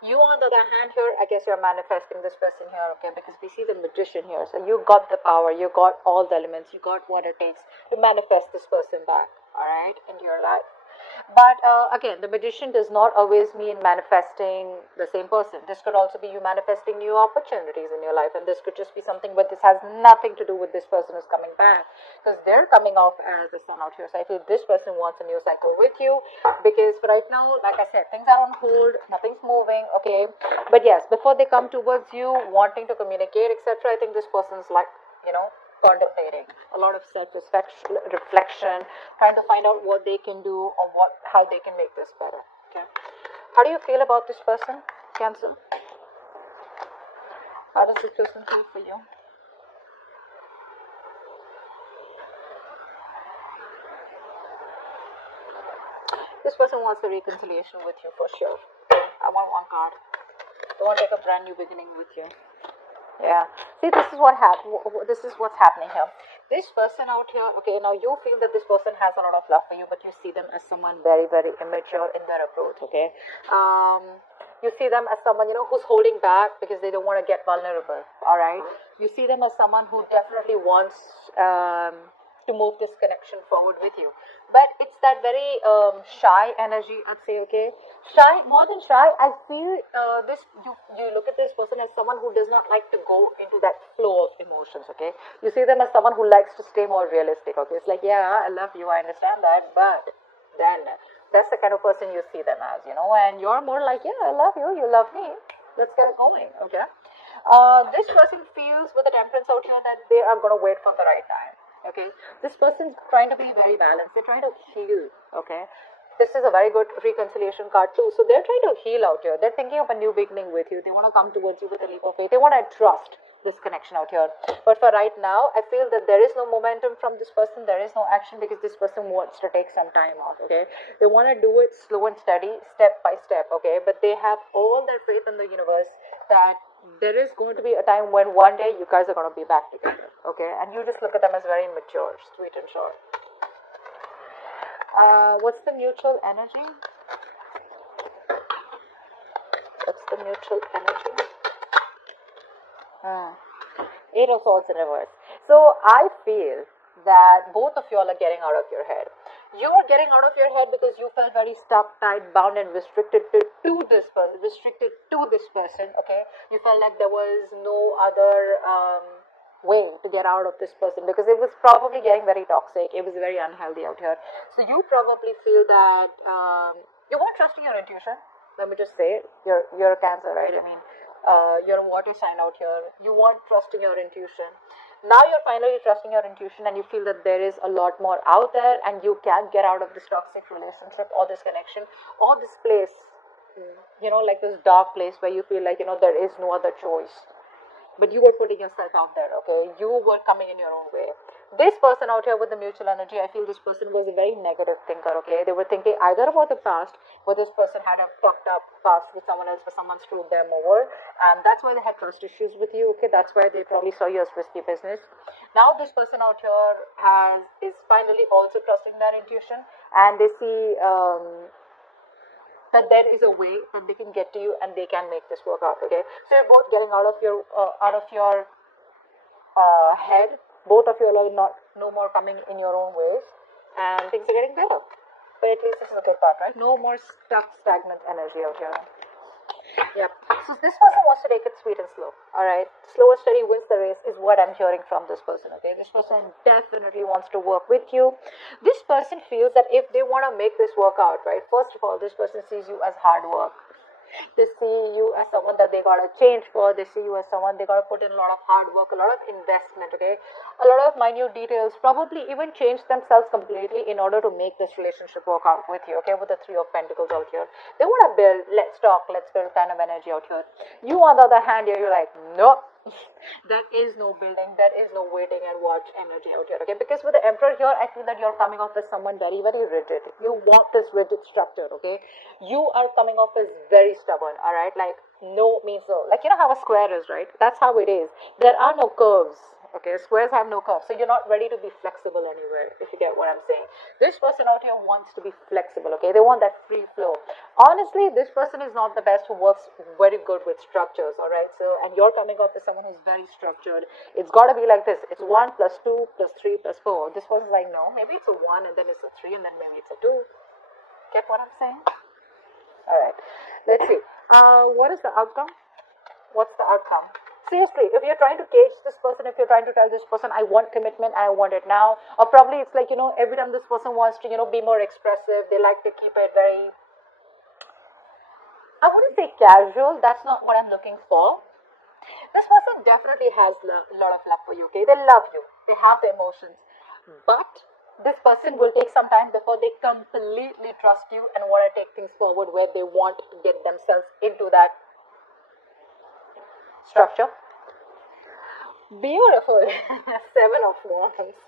You, on the other hand, here, I guess you're manifesting this person here, okay? Because we see the magician here. So you got the power, you got all the elements, you got what it takes to manifest this person back, all right, into your life. But again, the magician does not always mean manifesting the same person. This could also be you manifesting new opportunities in your life, and this could just be something, but this has nothing to do with this person who's coming back, because they're coming off as the sun out here. So I feel this person wants a new cycle with you, because right now, like I said, things are on hold, nothing's moving, okay? But yes, before they come towards you, wanting to communicate, etc., I think this person's like, contemplating a lot of self reflection, trying to find out what they can do or how they can make this better. Okay, how do you feel about this person, Cancer? How does this person feel for you? This person wants a reconciliation with you for sure. I want one card. They want to take a brand new beginning with you. Yeah. See, this is what's happening here. This person out here, okay, now you feel that this person has a lot of love for you, but you see them as someone very, very immature in their approach, okay? You see them as someone, who's holding back because they don't want to get vulnerable, all right? You see them as someone who definitely wants to move this connection forward with you. But it's that very shy energy, I'd say, okay? Shy, more than shy, I feel you look at this person as someone who does not like to go into that flow of emotions, okay? You see them as someone who likes to stay more realistic, okay? It's like, yeah, I love you, I understand that, but then that's the kind of person you see them as, and you're more like, yeah, I love you, you love me, let's get it going, okay? This person feels with the temperance out here that they are going to wait for the right time. Okay, this person's trying to be very balanced. They're trying to heal. Okay, this is a very good reconciliation card too. So they're trying to heal out here. They're thinking of a new beginning with you. They want to come towards you with a leap of faith. They want to trust this connection out here. But for right now, I feel that there is no momentum from this person. There is no action because this person wants to take some time off. Okay, they want to do it slow and steady, step by step. Okay, but they have all their faith in the universe that there is going to be a time when one day you guys are going to be back together, okay? And you just look at them as very mature, sweet and short. What's the mutual energy? What's the mutual energy? Eight of Swords in reverse. So I feel that both of you all are getting out of your head. You are getting out of your head because you felt very stuck, tied, bound, and restricted to this person. Okay, you felt like there was no other way to get out of this person because it was probably getting very toxic. It was very unhealthy out here. So you probably feel that you weren't trusting your intuition. Let me just say it. You're a Cancer, right? I mean, you're a water sign out here. You weren't trusting your intuition. Now you're finally trusting your intuition and you feel that there is a lot more out there and you can get out of this toxic relationship or this connection or this place, like this dark place where you feel like, there is no other choice. But you were putting yourself out there, okay? You were coming in your own way. This person out here with the mutual energy, I feel this person was a very negative thinker, okay? They were thinking either about the past, where this person had a fucked up past with someone else, where someone screwed them over, and that's why they had trust issues with you, okay? That's why they probably saw you as risky business. Now this person out here is finally also trusting their intuition, and they see that there is a way that they can get to you and they can make this work out, okay? So you're both getting out of your head. Both of you are not no more coming in your own ways, and things are getting better. But at least this is a good part, right? No more stagnant energy out here. Yep. So this person wants to take it sweet and slow. Alright. Slow and steady wins the race is what I'm hearing from this person. Okay. This person definitely wants to work with you. This person feels that if they want to make this work out, right? First of all, this person sees you as hard work. They see you as someone that they gotta change for. They see you as someone they gotta put in a lot of hard work, a lot of investment, okay? A lot of minute details, probably even change themselves completely in order to make this relationship work out with you, okay? With the Three of Pentacles out here. They wanna build, let's talk, let's build kind of energy out here. You, on the other hand, you're like, nope. There is no building, there is no waiting and watch energy out here, okay? Because with the Emperor here, I feel that you're coming off as someone very, very rigid. You want this rigid structure, okay? You are coming off as very stubborn, alright? Like, no means no. Like, you know how a square is, right? That's how it is. There are no curves Okay, squares have no curves, so you're not ready to be flexible anywhere, if you get what I'm saying. This person out here wants to be flexible, okay? They want that free flow. Honestly, this person is not the best who works very good with structures, all right? So, and you're coming up with someone who's very structured. It's got to be like this. It's 1 plus 2 plus 3 plus 4. This person's like, no, maybe it's a 1 and then it's a 3 and then maybe it's a 2. Get what I'm saying? All right, let's see. What is the outcome? What's the outcome? Seriously, if you're trying to cage this person, if you're trying to tell this person, I want commitment, I want it now, or probably it's like, every time this person wants to, be more expressive, they like to keep it very, I wouldn't say casual, that's not what I'm looking for. This person definitely has a lot of love for you, okay? They love you, they have the emotions, but this person will take some time before they completely trust you and want to take things forward where they want to get themselves into that structure. Beautiful. 7 of Wands.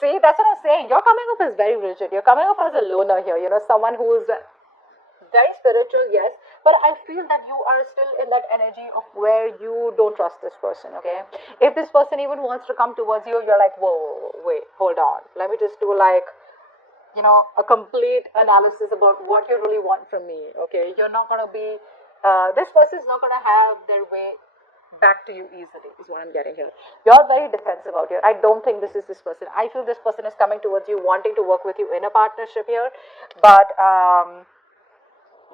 See, that's what I'm saying. Your coming up is very rigid. You're coming up as a loner here. Someone who's very spiritual, yes. But I feel that you are still in that energy of where you don't trust this person, okay? If this person even wants to come towards you, you're like, whoa, wait, hold on. Let me just do like, a complete analysis about what you really want from me, okay? You're not going to be... this person is not going to have their way back to you easily, is what I'm getting here. You're very defensive out here. I don't think this is this person. I feel this person is coming towards you, wanting to work with you in a partnership here, but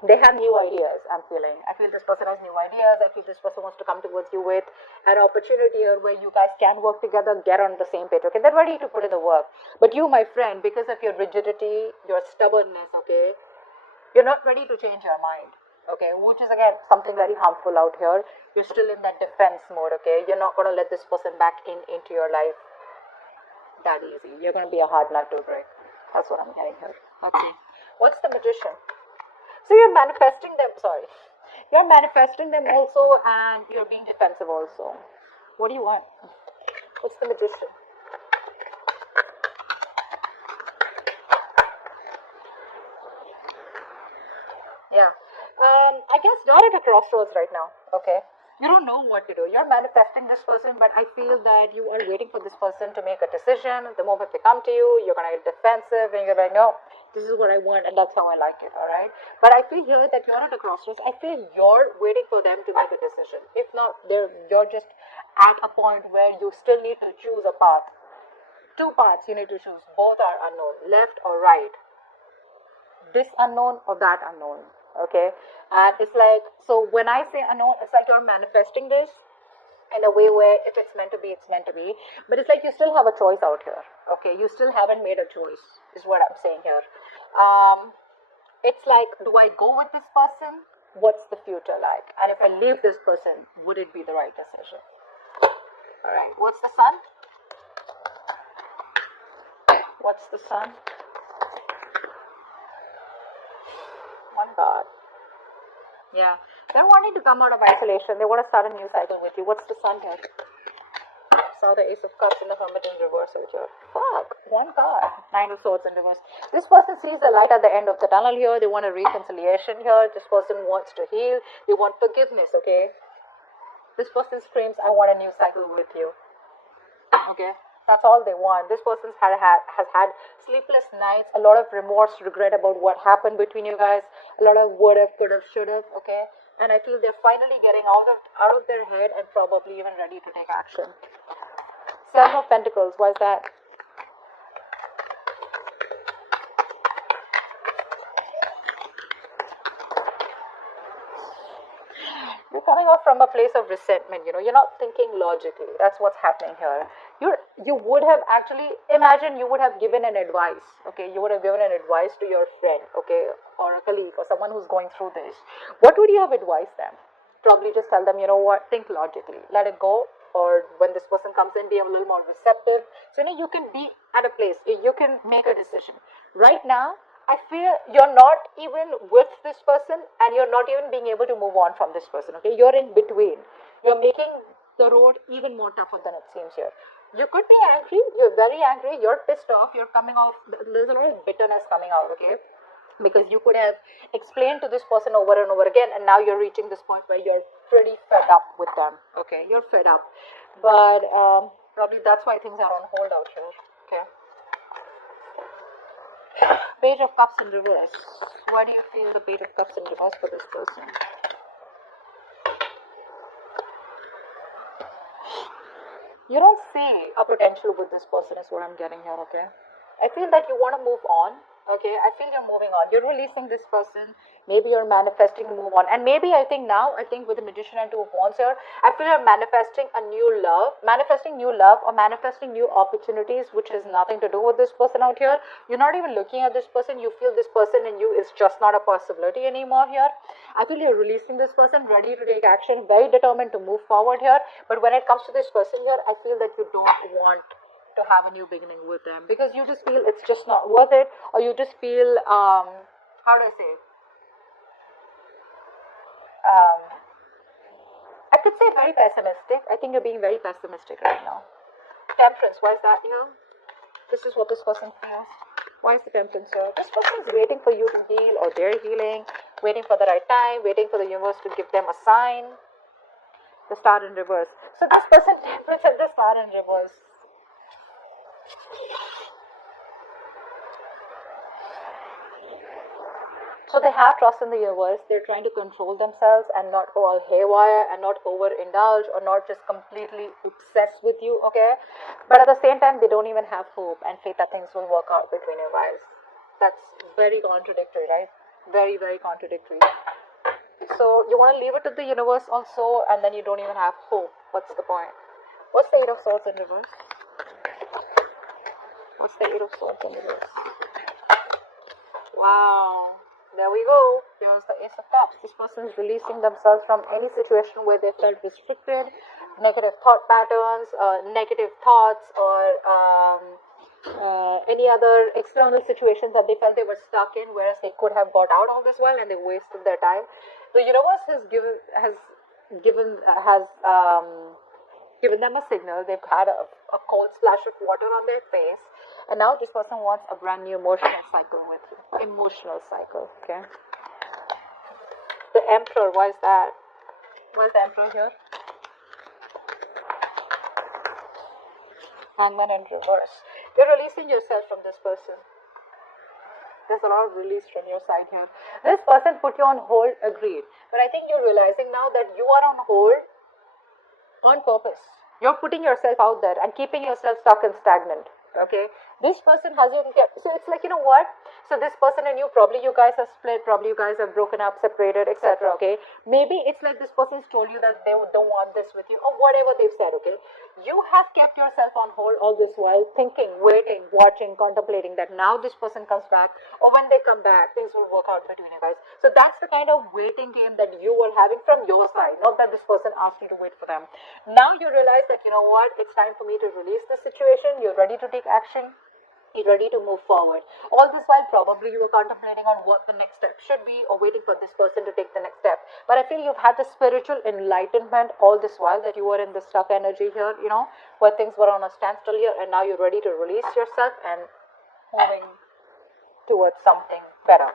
they have new ideas, I'm feeling. I feel this person has new ideas. I feel this person wants to come towards you with an opportunity here where you guys can work together, get on the same page, okay? They're ready to put in the work. But you, my friend, because of your rigidity, your stubbornness, okay, you're not ready to change your mind. Okay, which is again something very harmful out here. You're still in that defense mode, okay? You're not going to let this person back into your life that easy. You're going to be a hard nut to break. That's what I'm getting here. Let's see. What's the Magician? So you're manifesting them, You're manifesting them also and you're being defensive also. What do you want? What's the Magician? Yeah. I guess you're at a crossroads right now, okay? You don't know what to do. You're manifesting this person, but I feel that you are waiting for this person to make a decision. The moment they come to you, you're going to get defensive and you're like, no, this is what I want and that's how I like it, all right? But I feel here that you're at a crossroads. I feel you're waiting for them to make a decision. If not, you're just at a point where you still need to choose a path. 2 paths you need to choose. Both are unknown, left or right. This unknown or that unknown. Okay, and it's like, so when I say unknown, it's like you're manifesting this in a way where if it's meant to be, it's meant to be, but it's like you still have a choice out here. Okay, you still haven't made a choice, is what I'm saying here. It's like, do I go with this person? What's the future like? And if I leave this person, would it be the right decision? All right, what's the Sun? What's the Sun? One card. Yeah, they're wanting to come out of isolation. They want to start a new cycle with you. What's the Sun here? Saw the Ace of Cups in the Hermit in reverse here. Fuck, 1 card. 9 of Swords in reverse. This person sees the light at the end of the tunnel here. They want a reconciliation here. This person wants to heal. They want forgiveness, okay? This person screams, I want a new cycle with you. Okay? That's all they want. This person has had sleepless nights, a lot of remorse, regret about what happened between you guys, a lot of would have, could have, should have, okay? And I feel they're finally getting out of their head and probably even ready to take action. 7 of Pentacles, why is that? You're coming off from a place of resentment, you're not thinking logically. That's what's happening here. You would have actually, imagine you would have given an advice, okay? You would have given an advice to your friend, okay? Or a colleague or someone who's going through this. What would you have advised them? Probably just tell them, you know what, think logically, let it go. Or when this person comes in, be a little more receptive. So, you can be at a place, you can make a decision. Right now, I feel you're not even with this person and you're not even being able to move on from this person, okay? You're in between. You're making the road even more tougher than it seems here. You could be angry, you're very angry, you're pissed off, you're coming off, there's a lot of bitterness coming out, okay? Because you could have explained to this person over and over again and now you're reaching this point where you're pretty fed up with them, okay? You're fed up. But Probably that's why things are on hold out here. Okay. Page of Cups in reverse. Why do you feel the Page of Cups in reverse for this person? You don't see a potential with this person is what I'm getting here, okay? I feel that you want to move on, okay? I feel you're moving on. You're releasing this person. Maybe you're manifesting to move on. And maybe I think with the Magician and Two of Wands here, I feel you're manifesting a new love, or manifesting new opportunities, which has nothing to do with this person out here. You're not even looking at this person. You feel this person in you is just not a possibility anymore here. I feel you're releasing this person, ready to take action, very determined to move forward here. But when it comes to this person here, I feel that you don't want to have a new beginning with them, because you just feel it's just not worth it, or you just feel how do I say, I could say very pessimistic. I think you're being very pessimistic right now. Temperance, why is that here? This is what this person feels. Why is the Temperance here? This person is waiting for you to heal, or they're healing, waiting for the right time, waiting for the universe to give them a sign. The Star in reverse. So this person, Temperance and the Star in reverse. So they have trust in the universe. They're trying to control themselves and not go all haywire and not overindulge or not just completely obsessed with you, okay? But at the same time, they don't even have hope and faith that things will work out between you guys. That's very contradictory, right? Very, very contradictory. So you want to leave it to the universe also, and then you don't even have hope. What's the point? What's the Eight of Swords in reverse? What's the Eight of Swords in reverse? Wow. There we go. There's the Ace of Cups. This person is releasing themselves from any situation where they felt restricted, negative thought patterns, negative thoughts, or any other external situations that they felt they were stuck in, whereas they could have got out all this while and they wasted their time. The universe has given them a signal. They've had a cold splash of water on their face. And now this person wants a brand new emotional cycle with you. Emotional cycle, okay? The Emperor, why is that? Why is the Emperor here? Hangman in reverse. You're releasing yourself from this person. There's a lot of release from your side here. This person put you on hold, agreed. But I think you're realizing now that you are on hold on purpose. You're putting yourself out there and keeping yourself stuck and stagnant. Okay, this person hasn't kept, so it's like, you know what, so this person and you, probably you guys are split, probably you guys are broken up, separated, etc. Okay, maybe it's like this person's told you that they don't want this with you, or whatever they've said. Okay, you have kept yourself on hold all this while, thinking, waiting, watching, contemplating that now this person comes back, or when they come back things will work out between you guys. So that's the kind of waiting game that you were having from your side, not that this person asked you to wait for them. Now you realize that, you know what, it's time for me to release this situation. You're ready to take action, you're ready to move forward. All this while probably you were contemplating on what the next step should be, or waiting for this person to take the next step. But I feel you've had the spiritual enlightenment all this while, that you were in the stuck energy here, you know, where things were on a standstill here, and now you're ready to release yourself and moving towards something better.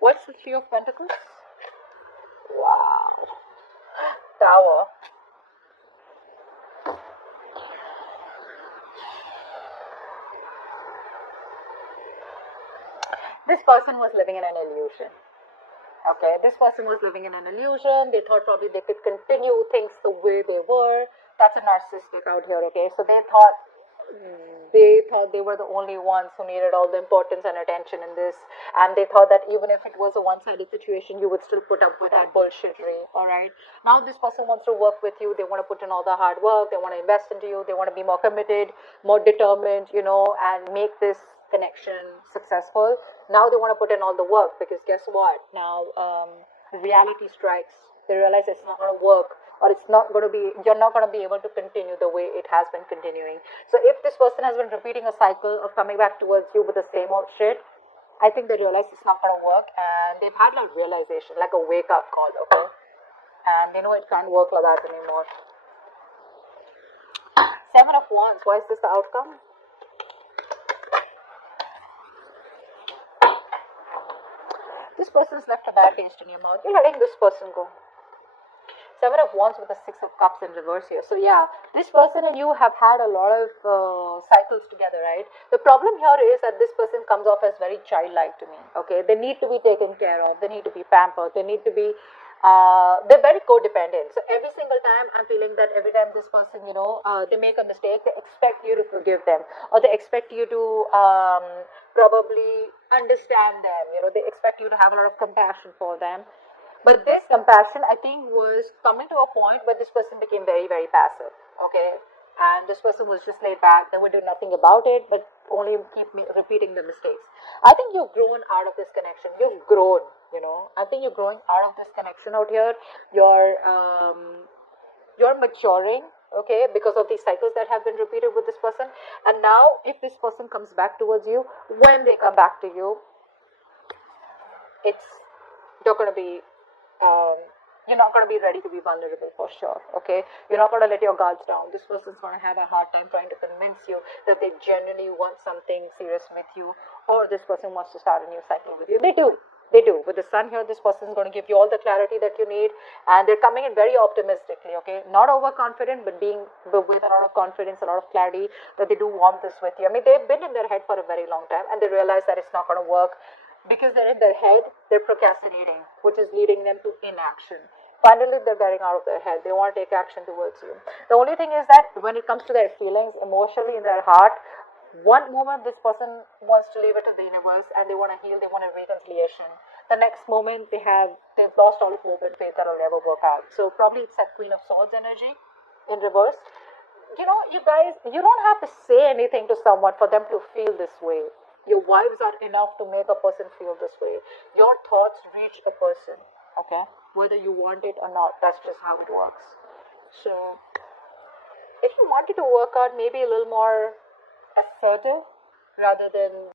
What's the Three of Pentacles? Wow. Tower. This person was living in an illusion. Okay, this person was living in an illusion. They thought probably they could continue things the way they were. That's a narcissistic out here, okay? So they thought they were the only ones who needed all the importance and attention in this. And they thought that even if it was a one-sided situation, you would still put up with that bullshittery, alright? Now this person wants to work with you. They want to put in all the hard work. They want to invest into you. They want to be more committed, more determined, you know, and make this connection successful. Now they want to put in all the work, because guess what? Now reality strikes. They realize it's not going to work, or it's not going to be, you're not going to be able to continue the way it has been continuing. So if this person has been repeating a cycle of coming back towards you with the same old shit, I think they realize it's not going to work, and they've had a realization, like a wake up call, okay? And they know it can't work like that anymore. Seven of Wands, why is this the outcome? This person's left a bad taste in your mouth. You're letting this person go. Seven of Wands with the Six of Cups in reverse here. So yeah, this person and you have had a lot of cycles together, right? The problem here is that this person comes off as very childlike to me, okay? They need to be taken care of. They need to be pampered. They need to be, they're very codependent. So every single time I'm feeling that every time this person, they make a mistake, they expect you to forgive them, or they expect you to probably understand them. They expect you to have a lot of compassion for them. But this compassion, I think, was coming to a point where this person became very, very passive, okay? And this person was just laid back. They would do nothing about it, but only keep repeating the mistakes. I think you've grown out of this connection. You've grown, I think you're growing out of this connection out here. You're maturing, okay, because of these cycles that have been repeated with this person. And now, if this person comes back towards you, when they come back to you, you're going to be you're not going to be ready to be vulnerable for sure, okay? You're not going to let your guards down. This person's going to have a hard time trying to convince you that they genuinely want something serious with you, or this person wants to start a new cycle with you. They do. With the sun here, this person is going to give you all the clarity that you need, and they're coming in very optimistically, okay? Not overconfident, but with a lot of confidence, a lot of clarity that they do want this with you. I mean, they've been in their head for a very long time, and they realize that it's not going to work. Because they're in their head, they're procrastinating, which is leading them to inaction. Finally, they're getting out of their head. They want to take action towards you. The only thing is that when it comes to their feelings, emotionally in their heart, one moment this person wants to leave it to the universe and they want to heal, they want a reconciliation. The next moment they've lost all hope and faith that it'll never work out. So probably it's that Queen of Swords energy in reverse. You guys, you don't have to say anything to someone for them to feel this way. Your vibes are enough to make a person feel this way. Your thoughts reach a person, okay? Whether you want it or not, that's just how it works. So, if you wanted to work out maybe a little more assertive rather than